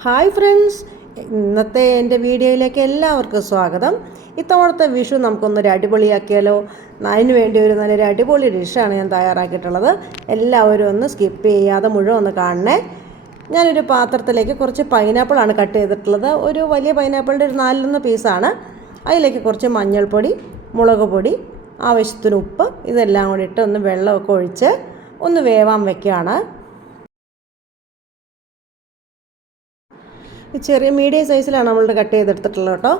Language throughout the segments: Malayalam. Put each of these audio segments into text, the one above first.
ഹായ് ഫ്രണ്ട്സ് ഇന്നത്തെ എന്റെ വീഡിയോയിലേക്ക് എല്ലാവർക്കും സ്വാഗതം. ഇത്തവണത്തെ വിഷു നമുക്കൊന്നൊരു അടിപൊളിയാക്കിയാലോ? അതിന് വേണ്ടി ഒരു നല്ലൊരു അടിപൊളി ഡിഷാണ് ഞാൻ തയ്യാറാക്കിയിട്ടുള്ളത്. എല്ലാവരും ഒന്ന് സ്കിപ്പ് ചെയ്യാതെ മുഴുവൻ ഒന്ന് കാണണേ. ഞാനൊരു പാത്രത്തിലേക്ക് കുറച്ച് പൈനാപ്പിളാണ് കട്ട് ചെയ്തിട്ടുള്ളത്. ഒരു വലിയ പൈനാപ്പിളിന്റെ ഒരു നാലിലൊന്ന് പീസാണ് അതിലേക്ക് കുറച്ച് മഞ്ഞൾപ്പൊടി മുളക് പൊടി ആവശ്യത്തിന് ഉപ്പ് ഇതെല്ലാം കൂടി ഇട്ട് ഒന്ന് വെള്ളമൊക്കെ ഒഴിച്ച് ഒന്ന് വേവാൻ വെക്കുകയാണ്. ചെറിയ മീഡിയം സൈസിലാണ് നമ്മൾ കട്ട് ചെയ്തെടുത്തിട്ടുള്ളത് കേട്ടോ.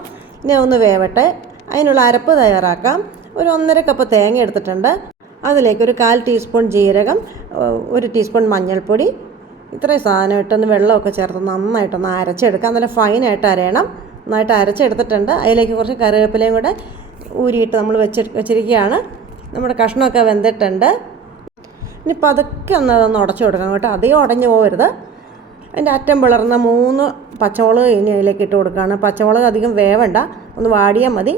ഇനി ഒന്ന് വേവട്ടെ. അതിനുള്ള അരപ്പ് തയ്യാറാക്കാം. ഒരു ഒന്നര കപ്പ് തേങ്ങ എടുത്തിട്ടുണ്ട്. അതിലേക്ക് ഒരു കാൽ ടീസ്പൂൺ ജീരകം ഒരു ടീസ്പൂൺ മഞ്ഞൾപ്പൊടി. ഇത്രയും സാധനം ഇട്ടൊന്ന് വെള്ളമൊക്കെ ചേർത്ത് നന്നായിട്ടൊന്ന് അരച്ചെടുക്കാം. നല്ല ഫൈനായിട്ട് അരയണം. നന്നായിട്ട് അരച്ചെടുത്തിട്ടുണ്ട്. അതിലേക്ക് കുറച്ച് കറിവേപ്പിലയും കൂടെ ഊരിയിട്ട് നമ്മൾ വെച്ച് വെച്ചിരിക്കുകയാണ്. നമ്മുടെ കഷ്ണമൊക്കെ വെന്തിട്ടുണ്ട്. ഇനി പതുക്കെ ഒന്ന് അതൊന്ന് ഉടച്ചു കൊടുക്കണം കേട്ടോ. അധികം ഉടഞ്ഞു പോകരുത് അതിന്റെ അറ്റം പിളർന്ന മൂന്ന് പച്ചമുളക് ഇനി അതിലേക്ക് ഇട്ട് കൊടുക്കുകയാണ്. പച്ചമുളക് അധികം വേവണ്ട. ഒന്ന് വാടിയാൽ മതി.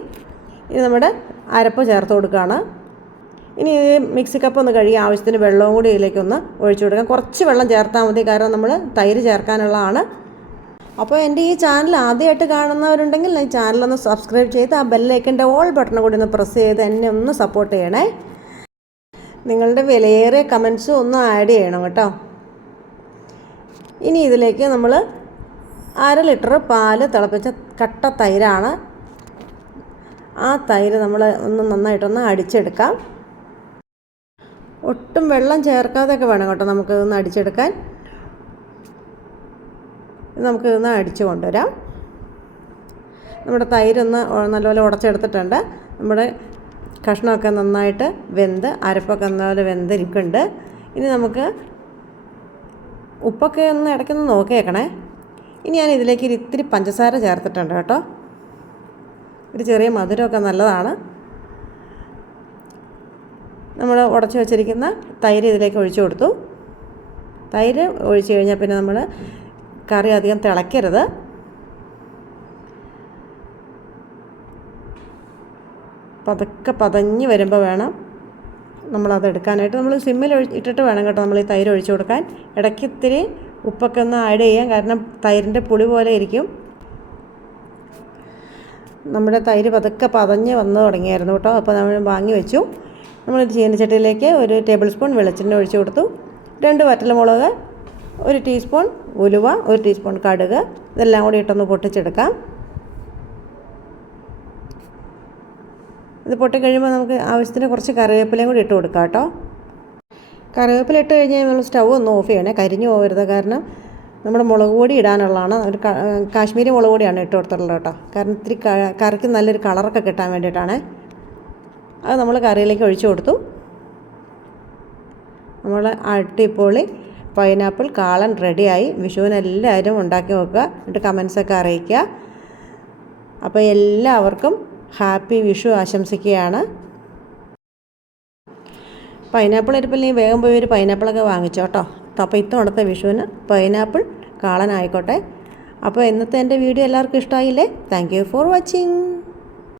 ഇനി നമ്മുടെ അരപ്പ് ചേർത്ത് കൊടുക്കുകയാണ്. ഇനി മിക്സി കപ്പ് ഒന്ന് കഴുകി ആവശ്യത്തിന് വെള്ളവും കൂടി ഇതിലേക്ക് ഒന്ന് ഒഴിച്ചു കൊടുക്കാം. കുറച്ച് വെള്ളം ചേർത്താൽ മതി കാരണം നമ്മൾ തൈര് ചേർക്കാനുള്ളതാണ്. അപ്പോൾ എന്റെ ഈ ചാനൽ ആദ്യമായിട്ട് കാണുന്നവരുണ്ടെങ്കിൽ ഈ ചാനലൊന്ന് സബ്സ്ക്രൈബ് ചെയ്ത് ആ ബെല്ലൈക്കന്റെ ഓൾ ബട്ടൺ കൂടി ഒന്ന് പ്രസ് ചെയ്ത് എന്നെ ഒന്ന് സപ്പോർട്ട് ചെയ്യണേ. നിങ്ങളുടെ വിലയേറിയ കമൻസും ഒന്ന് ആഡ് ചെയ്യണം കേട്ടോ. ഇനി ഇതിലേക്ക് നമ്മൾ അര ലിറ്റർ പാൽ തിളപ്പിച്ച കട്ട തൈരാണ്. ആ തൈര് നമ്മൾ ഒന്ന് നന്നായിട്ടൊന്ന് അടിച്ചെടുക്കാം. ഒട്ടും വെള്ളം ചേർക്കാതെയൊക്കെ വേണം കേട്ടോ നമുക്ക് ഒന്ന് അടിച്ചെടുക്കാൻ. നമുക്ക് ഇതൊന്ന് അടിച്ചു കൊണ്ടുവരാം. നമ്മുടെ തൈരൊന്ന് നല്ലപോലെ ഉടച്ചെടുത്തിട്ടുണ്ട്. നമ്മുടെ കഷ്ണമൊക്കെ നന്നായിട്ട് വെന്ത് അരപ്പൊക്കെ നല്ലപോലെ വെന്തിരിക്കുന്നുണ്ട് ഇനി നമുക്ക് ഉപ്പൊക്കെ ഒന്ന് ഇടയ്ക്കൊന്ന് നോക്കിയേക്കണേ ഇനി ഞാൻ ഇതിലേക്ക് ഒരു ഇത്തിരി പഞ്ചസാര ചേർത്തിട്ടുണ്ട് കേട്ടോ. ഒരു ചെറിയ മധുരമൊക്കെ നല്ലതാണ്. നമ്മൾ ഉടച്ചു വെച്ചിരിക്കുന്ന തൈര് ഇതിലേക്ക് ഒഴിച്ചു കൊടുത്തു. തൈര് ഒഴിച്ചു കഴിഞ്ഞാൽ പിന്നെ നമ്മൾ കറി അധികം തിളയ്ക്കരുത്. പതുക്കെ പതഞ്ഞ് വരുമ്പോൾ വേണം നമ്മളത് എടുക്കാനായിട്ട് നമ്മൾ സിമ്മിൽ ഇട്ടിട്ട് വേണം കേട്ടോ നമ്മൾ ഈ തൈര് ഒഴിച്ചു കൊടുക്കാൻ. ഇടയ്ക്ക് ഇത്തിരി ഉപ്പൊക്കെ ഒന്ന് ആഡ് ചെയ്യാം. കാരണം തൈരിന്റെ പുളി പോലെ ഇരിക്കും. നമ്മുടെ തൈര് പതുക്കെ പതഞ്ഞ് വന്ന് തുടങ്ങിയായിരുന്നു കേട്ടോ. അപ്പോൾ നമ്മൾ വാങ്ങി വെച്ചു. നമ്മൾ ചീനച്ചട്ടിയിലേക്ക് ഒരു ടേബിൾ സ്പൂൺ വെളിച്ചെണ്ണ ഒഴിച്ചു കൊടുത്തു. രണ്ട് വറ്റൽമുളക് ഒരു ടീസ്പൂൺ ഉലുവ ഒരു ടീസ്പൂൺ കടുക് ഇതെല്ലാം കൂടി ഇട്ടൊന്ന് പൊട്ടിച്ചെടുക്കാം. ഇത് പൊട്ടിക്കഴിയുമ്പോൾ നമുക്ക് ആവശ്യത്തിന് കുറച്ച് കറിവേപ്പിലയും കൂടി ഇട്ട് കൊടുക്കാം കേട്ടോ. കറിവേപ്പില ഇട്ട് കഴിഞ്ഞാൽ നമ്മൾ സ്റ്റൗ ഒന്ന് ഓഫ് ചെയ്യണേ. കരിഞ്ഞു പോകരുത്. കാരണം നമ്മുടെ മുളക് പൊടി ഇടാനുള്ളതാണ്. ഒരു കാശ്മീരി മുളക് പൊടിയാണ് ഇട്ട് കൊടുത്തിട്ടുള്ളത് കേട്ടോ. കാരണം ഇത്തിരി കറിക്ക് നല്ലൊരു കളറൊക്കെ കിട്ടാൻ വേണ്ടിയിട്ടാണ്. അത് നമ്മൾ കറിയിലേക്ക് ഒഴിച്ചു കൊടുത്തു. നമ്മൾ അട്ടിപ്പൊളി പൈനാപ്പിൾ കാളൻ റെഡിയായി. വിഷുവിന് എല്ലാവരും ഉണ്ടാക്കി നോക്കുക. എന്നിട്ട് കമൻസൊക്കെ അറിയിക്കുക. അപ്പോൾ എല്ലാവർക്കും ഹാപ്പി വിഷു ആശംസിക്കുകയാണ്. പൈനാപ്പിൾ അരിപ്പിൽ നീ വേഗം പോയി ഒരു പൈനാപ്പിളൊക്കെ വാങ്ങിച്ചോ കേട്ടോ. അപ്പോൾ ഇത്തവണത്തെ വിഷുവിന് പൈനാപ്പിൾ കാളനായിക്കോട്ടെ. അപ്പോൾ ഇന്നത്തെ എന്റെ വീഡിയോ എല്ലാവർക്കും ഇഷ്ടമായില്ലേ? Thank you for watching